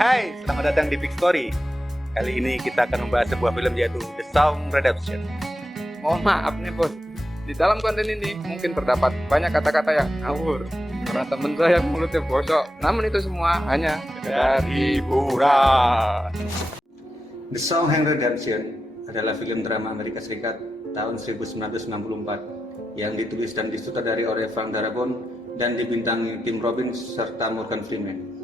Hai, selamat datang di Big Story. Kali ini kita akan membahas sebuah film yaitu The Sound Redemption. Mohon maaf nih bos, di dalam konten ini mungkin terdapat banyak kata-kata yang ngawur karena temen saya mulutnya bosok. Namun itu semua hanya sekedar hiburan. The Sound Redemption adalah film drama Amerika Serikat tahun 1964 yang ditulis dan disutradari oleh Frank Darabont dan dibintangi Tim Robbins serta Morgan Freeman.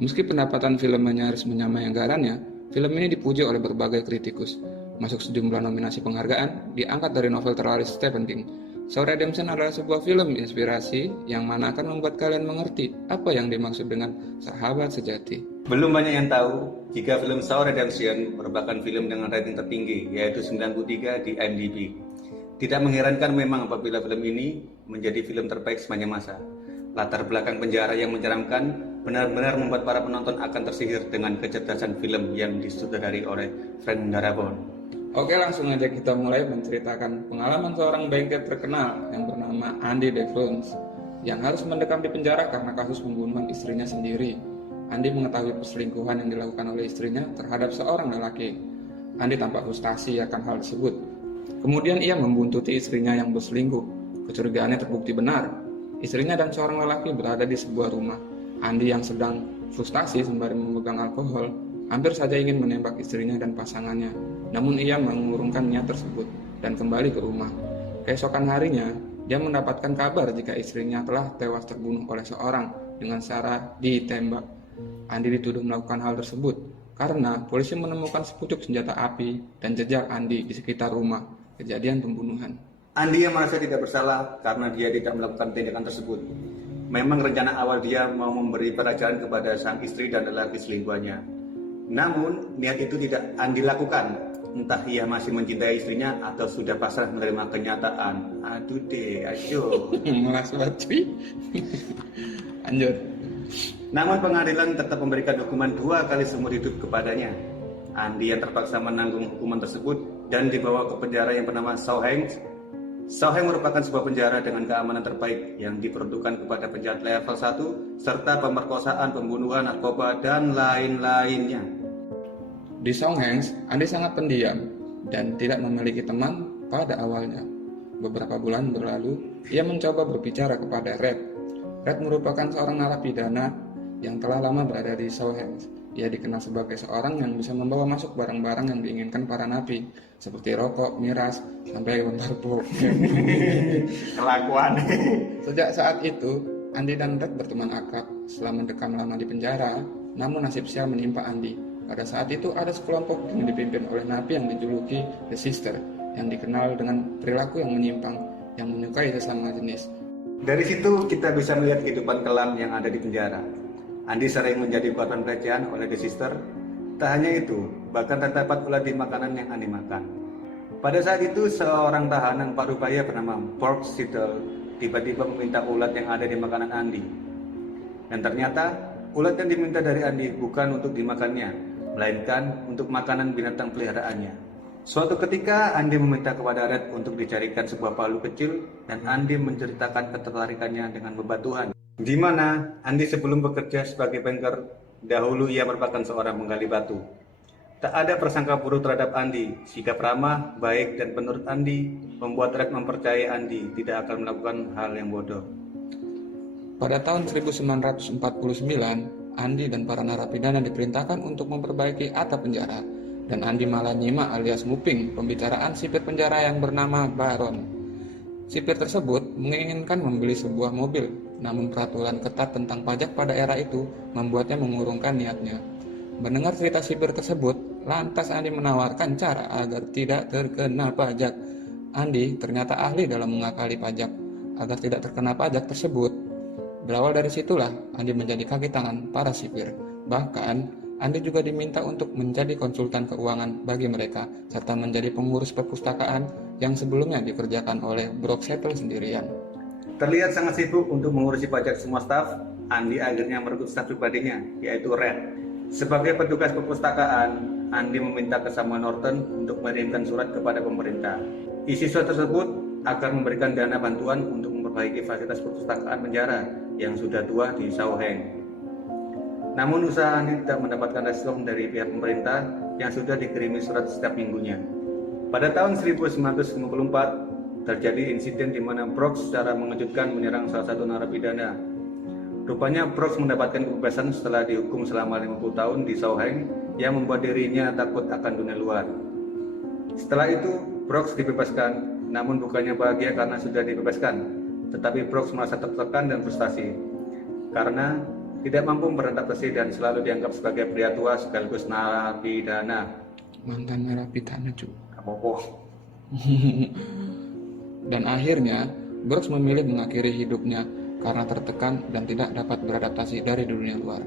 Meski pendapatan film hanya harus menyamai anggarannya, film ini dipuji oleh berbagai kritikus. Masuk sejumlah nominasi penghargaan, diangkat dari novel teralis Stephen King. Sound Redemption adalah sebuah film inspirasi yang mana akan membuat kalian mengerti apa yang dimaksud dengan sahabat sejati. Belum banyak yang tahu jika film Sound Redemption merupakan film dengan rating tertinggi, yaitu 93 di IMDb. Tidak mengherankan memang apabila film ini menjadi film terbaik sepanjang masa. Latar belakang penjara yang menyeramkan benar-benar membuat para penonton akan tersihir dengan kecerdasan film yang disutradari oleh Frank Darabont. Oke, langsung aja kita mulai menceritakan pengalaman seorang banker terkenal yang bernama Andy DeFrance yang harus mendekam di penjara karena kasus pembunuhan istrinya sendiri. Andy mengetahui perselingkuhan yang dilakukan oleh istrinya terhadap seorang lelaki. Andy tampak frustasi akan hal tersebut. Kemudian ia membuntuti istrinya yang berselingkuh. Kecurigaannya terbukti benar. Istrinya dan seorang lelaki berada di sebuah rumah. Andy yang sedang frustasi sembari memegang alkohol, hampir saja ingin menembak istrinya dan pasangannya. Namun ia mengurungkan niat tersebut dan kembali ke rumah. Keesokan harinya, dia mendapatkan kabar jika istrinya telah tewas terbunuh oleh seorang dengan cara ditembak. Andy dituduh melakukan hal tersebut karena polisi menemukan sepucuk senjata api dan jejak Andy di sekitar rumah kejadian pembunuhan. Andy yang merasa tidak bersalah karena dia tidak melakukan tindakan tersebut. Memang rencana awal dia mau memberi pelajaran kepada sang istri dan lelaki selingkuhannya. Namun, niat itu tidak Andy lakukan. Entah ia masih mencintai istrinya atau sudah pasrah menerima kenyataan. Aduh deh, ayo. Melas banget cuy. Lanjut. Namun pengadilan tetap memberikan hukuman 2 kali seumur hidup kepadanya. Andy yang terpaksa menanggung hukuman tersebut dan dibawa ke penjara yang bernama Shawhanks. Shawhanks merupakan sebuah penjara dengan keamanan terbaik yang diperuntukkan kepada penjahat level 1 serta pemerkosaan, pembunuhan, narkoba, dan lain-lainnya. Di Shawhanks, Andy sangat pendiam dan tidak memiliki teman pada awalnya. Beberapa bulan berlalu, ia mencoba berbicara kepada Red. Red merupakan seorang narapidana yang telah lama berada di Shawhanks. Ia dikenal sebagai seorang yang bisa membawa masuk barang-barang yang diinginkan para napi, seperti rokok, miras, sampai barbuk. Kelakuan. Sejak saat itu, Andy dan Red berteman akrab setelah mendekam lama di penjara. Namun nasib sial menimpa Andy. Pada saat itu ada sekelompok yang dipimpin oleh napi yang dijuluki The Sister, yang dikenal dengan perilaku yang menyimpang, yang menyukai sesama jenis. Dari situ kita bisa melihat kehidupan kelam yang ada di penjara. Andy sering menjadi korban pelecehan oleh The Sister. Tak hanya itu, bahkan terdapat ulat di makanan yang Andy makan. Pada saat itu, seorang tahanan parubaya bernama Bob Siddle tiba-tiba meminta ulat yang ada di makanan Andy. Dan ternyata, ulat yang diminta dari Andy bukan untuk dimakannya, melainkan untuk makanan binatang peliharaannya. Suatu ketika, Andy meminta kepada Red untuk dicarikan sebuah palu kecil dan Andy menceritakan ketertarikannya dengan bebatuan. Di mana Andy sebelum bekerja sebagai banker, dahulu ia merupakan seorang menggali batu. Tak ada prasangka buruk terhadap Andy, sikap ramah, baik, dan menurut Andy, membuat Red mempercayai Andy tidak akan melakukan hal yang bodoh. Pada tahun 1949, Andy dan para narapidana diperintahkan untuk memperbaiki atap penjara, dan Andy malah nyimak alias nguping pembicaraan sipir penjara yang bernama Baron. Sipir tersebut menginginkan membeli sebuah mobil, namun peraturan ketat tentang pajak pada era itu membuatnya mengurungkan niatnya. Mendengar cerita sipir tersebut, lantas Andy menawarkan cara agar tidak terkena pajak. Andy ternyata ahli dalam mengakali pajak agar tidak terkena pajak tersebut. Berawal dari situlah Andy menjadi kaki tangan para sipir. Bahkan Andy juga diminta untuk menjadi konsultan keuangan bagi mereka serta menjadi pengurus perpustakaan yang sebelumnya dikerjakan oleh Brock Settle sendirian. Terlihat sangat sibuk untuk mengurusi pajak semua staf, Andy akhirnya merekrut staf pribadinya, yaitu Red. Sebagai petugas perpustakaan, Andy meminta ke Samuel Norton untuk mengirimkan surat kepada pemerintah. Isi surat tersebut akan memberikan dana bantuan untuk memperbaiki fasilitas perpustakaan penjara yang sudah tua di Shawhanks. Namun usaha Andi tidak mendapatkan respon dari pihak pemerintah yang sudah dikirimi surat setiap minggunya. Pada tahun 1954, terjadi insiden di mana Brox secara mengejutkan menyerang salah satu narapidana. Rupanya Brox mendapatkan kebebasan setelah dihukum selama 50 tahun di Sauheng yang membuat dirinya takut akan dunia luar. Setelah itu, Brox dibebaskan, namun bukannya bahagia karena sudah dibebaskan, tetapi Brox merasa tertekan dan frustasi karena tidak mampu beradaptasi dan selalu dianggap sebagai pria tua sekaligus narapidana. Mantan narapidana cuy. Apa-apa. Dan akhirnya, Brox memilih mengakhiri hidupnya karena tertekan dan tidak dapat beradaptasi dari dunia luar.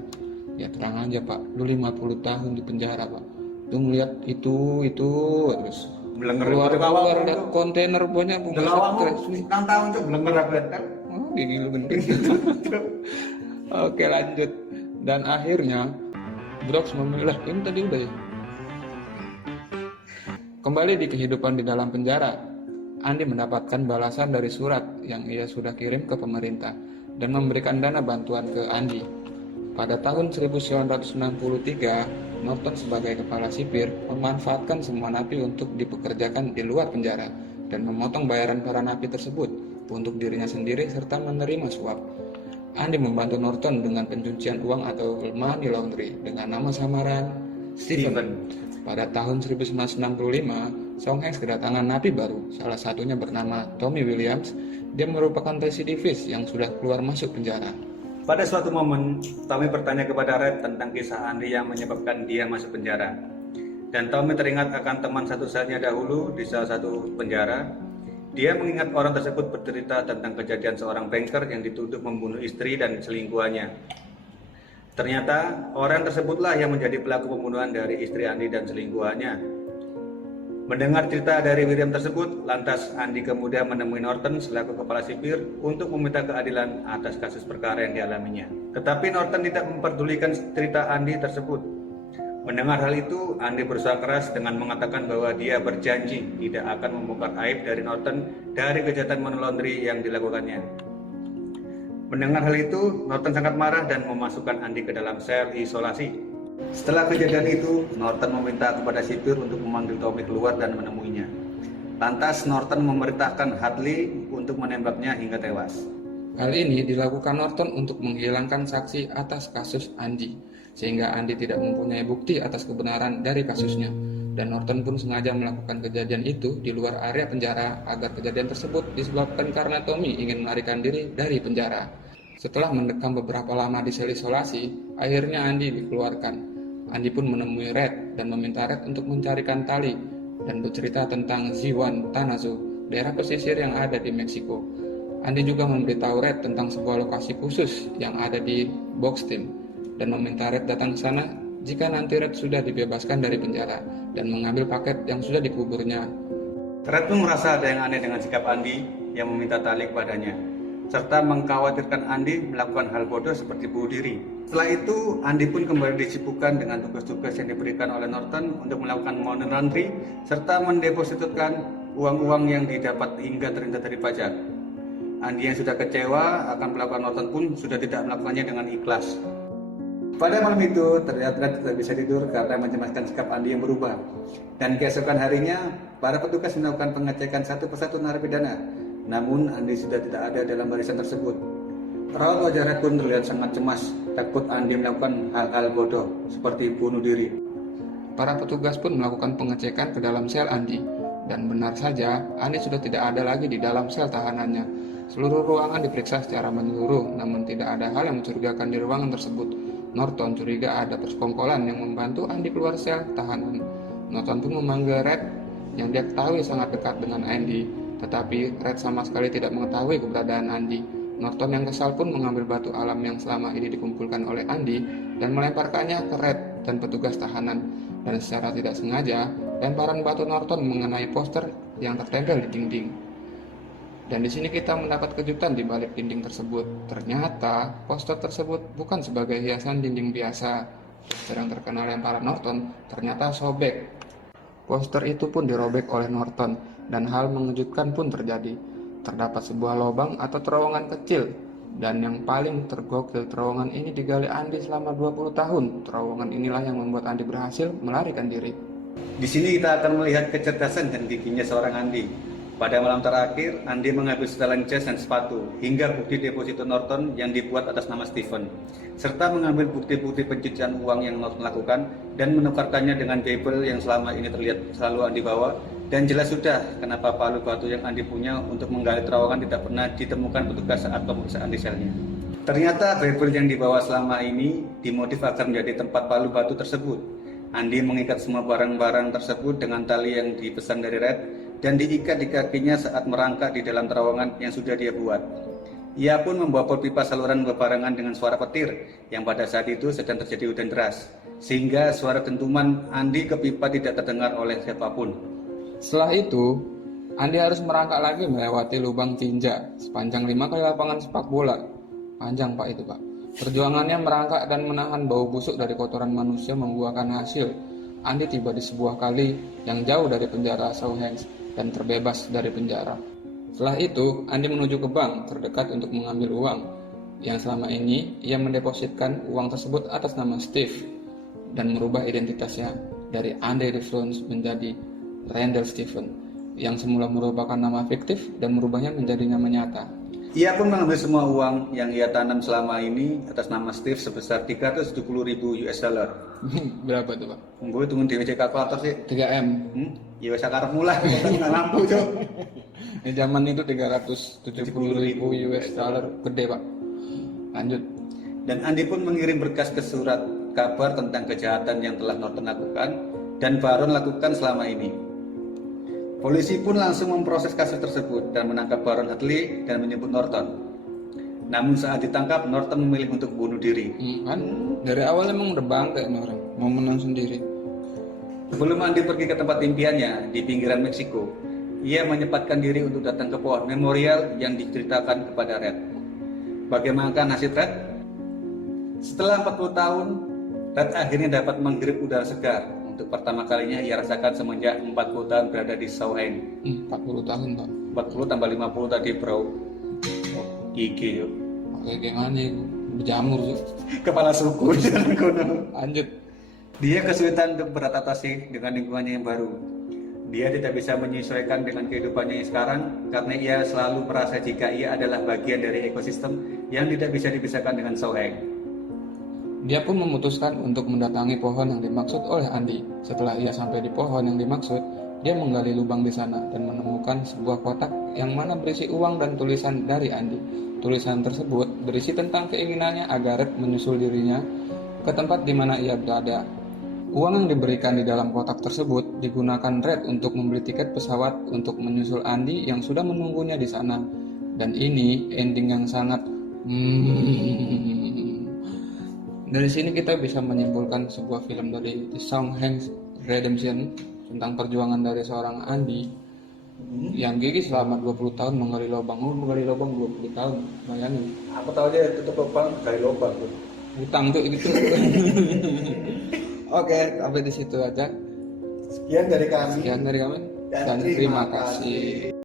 Ya terang aja pak, lu 50 tahun di penjara pak. Lu ngeliat itu terus keluar lihat kontainer banyak bunga stres. Sekarang tahun tuh blenger apa kan? Oh, gigi lu gendut. Oke lanjut. Dan akhirnya Brox memilih ini tadi udah ya. Kembali di kehidupan di dalam penjara, Andi mendapatkan balasan dari surat yang ia sudah kirim ke pemerintah dan memberikan dana bantuan ke Andi. Pada tahun 1963, Norton sebagai kepala sipir memanfaatkan semua napi untuk dipekerjakan di luar penjara dan memotong bayaran para napi tersebut untuk dirinya sendiri serta menerima suap. Andi membantu Norton dengan pencucian uang atau money laundry dengan nama samaran Stephen. Pada tahun 1965, Songheng kedatangan napi baru, salah satunya bernama Tommy Williams. Dia merupakan residivis yang sudah keluar masuk penjara. Pada suatu momen, Tommy bertanya kepada Red tentang kisah Andi yang menyebabkan dia masuk penjara. Dan Tommy teringat akan teman satu saatnya dahulu di salah satu penjara. Dia mengingat orang tersebut bercerita tentang kejadian seorang banker yang dituduh membunuh istri dan selingkuhannya. Ternyata orang tersebutlah yang menjadi pelaku pembunuhan dari istri Andi dan selingkuhannya. Mendengar cerita dari William tersebut, lantas Andi kemudian menemui Norton selaku kepala sipir untuk meminta keadilan atas kasus perkara yang dialaminya. Tetapi Norton tidak memperdulikan cerita Andi tersebut. Mendengar hal itu, Andi berusaha keras dengan mengatakan bahwa dia berjanji tidak akan membongkar aib dari Norton dari kejahatan money laundry yang dilakukannya. Mendengar hal itu, Norton sangat marah dan memasukkan Andi ke dalam sel isolasi. Setelah kejadian itu, Norton meminta kepada sipir untuk memanggil Tommy keluar dan menemuinya. Lantas Norton memerintahkan Hadley untuk menembaknya hingga tewas. Hal ini dilakukan Norton untuk menghilangkan saksi atas kasus Andi, sehingga Andi tidak mempunyai bukti atas kebenaran dari kasusnya. Dan Norton pun sengaja melakukan kejadian itu di luar area penjara agar kejadian tersebut disebabkan karena Tommy ingin melarikan diri dari penjara. Setelah mendekam beberapa lama di sel isolasi, akhirnya Andi dikeluarkan. Andi pun menemui Red dan meminta Red untuk mencarikan tali dan bercerita tentang Ziwan Tanazo, daerah pesisir yang ada di Meksiko. Andi juga memberitahu Red tentang sebuah lokasi khusus yang ada di Boxteam dan meminta Red datang ke sana jika nanti Red sudah dibebaskan dari penjara dan mengambil paket yang sudah dikuburnya. Red pun merasa ada yang aneh dengan sikap Andi yang meminta tali kepadanya, serta mengkhawatirkan Andi melakukan hal bodoh seperti bunuh diri. Setelah itu, Andi pun kembali disibukkan dengan tugas-tugas yang diberikan oleh Norton untuk melakukan money laundry serta mendepositkan uang-uang yang didapat hingga terhindar dari pajak. Andi yang sudah kecewa akan melakukan Norton pun sudah tidak melakukannya dengan ikhlas. Pada malam itu, terlihat Red tidak bisa tidur karena mencemaskan sikap Andi yang berubah. Dan keesokan harinya, para petugas melakukan pengecekan satu persatu narapidana. Namun, Andi sudah tidak ada dalam barisan tersebut. Raut wajah Red pun terlihat sangat cemas, takut Andi melakukan hal-hal bodoh, seperti bunuh diri. Para petugas pun melakukan pengecekan ke dalam sel Andi. Dan benar saja, Andi sudah tidak ada lagi di dalam sel tahanannya. Seluruh ruangan diperiksa secara menyeluruh, namun tidak ada hal yang mencurigakan di ruangan tersebut. Norton curiga ada persekongkolan yang membantu Andi keluar sel tahanan. Norton pun memanggil Red yang dia ketahui sangat dekat dengan Andi, tetapi Red sama sekali tidak mengetahui keberadaan Andi. Norton yang kesal pun mengambil batu alam yang selama ini dikumpulkan oleh Andi dan melemparkannya ke Red dan petugas tahanan. Dan secara tidak sengaja, lemparan batu Norton mengenai poster yang tertempel di dinding. Dan di sini kita mendapat kejutan di balik dinding tersebut. Ternyata poster tersebut bukan sebagai hiasan dinding biasa. Poster yang terkena lemparan Norton ternyata sobek. Poster itu pun dirobek oleh Norton dan hal mengejutkan pun terjadi. Terdapat sebuah lubang atau terowongan kecil Dan yang paling tergokil, terowongan ini digali Andi selama 20 tahun. Terowongan inilah yang membuat Andi berhasil melarikan diri. Di sini kita akan melihat kecerdasan dan giginya seorang Andi. Pada malam terakhir, Andi mengambil setelan jas dan sepatu, hingga bukti deposito Norton yang dibuat atas nama Stephen, serta mengambil bukti-bukti pencucian uang yang Norton lakukan dan menukarkannya dengan Bible yang selama ini terlihat selalu Andi bawa. Dan jelas sudah kenapa palu batu yang Andi punya untuk menggali terowongan tidak pernah ditemukan petugas saat pemeriksaan di selnya. Ternyata Bible yang dibawa selama ini dimodif agar menjadi tempat palu batu tersebut. Andi mengikat semua barang-barang tersebut dengan tali yang dipesan dari Red dan diikat di kakinya saat merangkak di dalam terowongan yang sudah dia buat. Ia pun membawa pipa saluran bebarengan dengan suara petir yang pada saat itu sedang terjadi hujan deras, sehingga suara dentuman Andi ke pipa tidak terdengar oleh siapapun. Setelah itu, Andi harus merangkak lagi melewati lubang tinja sepanjang 5 kali lapangan sepak bola. Panjang Pak itu Pak. Perjuangannya merangkak dan menahan bau busuk dari kotoran manusia membuahkan hasil. Andi tiba di sebuah kali yang jauh dari penjara Sawhengs dan terbebas dari penjara. Setelah itu, Andi menuju ke bank terdekat untuk mengambil uang. Yang selama ini, ia mendepositkan uang tersebut atas nama Steve dan merubah identitasnya dari Andy DeFrance menjadi Randall Stephen, yang semula merupakan nama fiktif dan merubahnya menjadi nama nyata. Ia pun mengambil semua uang yang ia tanam selama ini atas nama Steve sebesar 370.000 US dollar. Berapa tuh Pak? Gue tunggu di WC kalkulator sih. 3M. Ya wes akarep mulai, nggak lampu cok. Di zaman itu 370.000 US dollar, gede Pak. Lanjut. Dan Andi pun mengirim berkas ke surat kabar tentang kejahatan yang telah Norton lakukan dan Baron lakukan selama ini. Polisi pun langsung memproses kasus tersebut dan menangkap Baron Hadley dan menyebut Norton. Namun saat ditangkap, Norton memilih untuk bunuh diri. Kan dari awal emang udah bangga ini orang, mau menang sendiri. Sebelum Andi pergi ke tempat impiannya di pinggiran Meksiko, ia menyempatkan diri untuk datang ke pohon memorial yang diceritakan kepada Red. Bagaimana nasib Red? Setelah 40 tahun, Red akhirnya dapat menghirup udara segar. Untuk pertama kalinya ia rasakan semenjak 40 tahun berada di Sawhengs. 40 tahun Pak. 40 tambah 50 tadi bro. Gigi yuk. Kayak gimana itu? Berjamur tuh. Kepala suku di dalam gunung. Lanjut. Dia kesulitan untuk beradaptasi dengan lingkungannya yang baru. Dia tidak bisa menyesuaikan dengan kehidupannya yang sekarang karena ia selalu merasa jika ia adalah bagian dari ekosistem yang tidak bisa dipisahkan dengan Sawhengs. Dia pun memutuskan untuk mendatangi pohon yang dimaksud oleh Andi. Setelah ia sampai di pohon yang dimaksud, dia menggali lubang di sana dan menemukan sebuah kotak yang mana berisi uang dan tulisan dari Andi. Tulisan tersebut berisi tentang keinginannya agar Red menyusul dirinya ke tempat di mana ia berada. Uang yang diberikan di dalam kotak tersebut digunakan Red untuk membeli tiket pesawat untuk menyusul Andi yang sudah menunggunya di sana. Dan ini ending yang sangat Dari sini kita bisa menyimpulkan sebuah film dari The Sawhengs Redemption tentang perjuangan dari seorang Andi yang gigih selama 20 tahun menggali lubang. Menggali lubang 20 tahun, bayangin. Aku tahu aja tutup lubang gali lubang tuh. Utang tuh gitu. Oke, sampai di situ aja. Sekian dari kami. Dan terima kasih.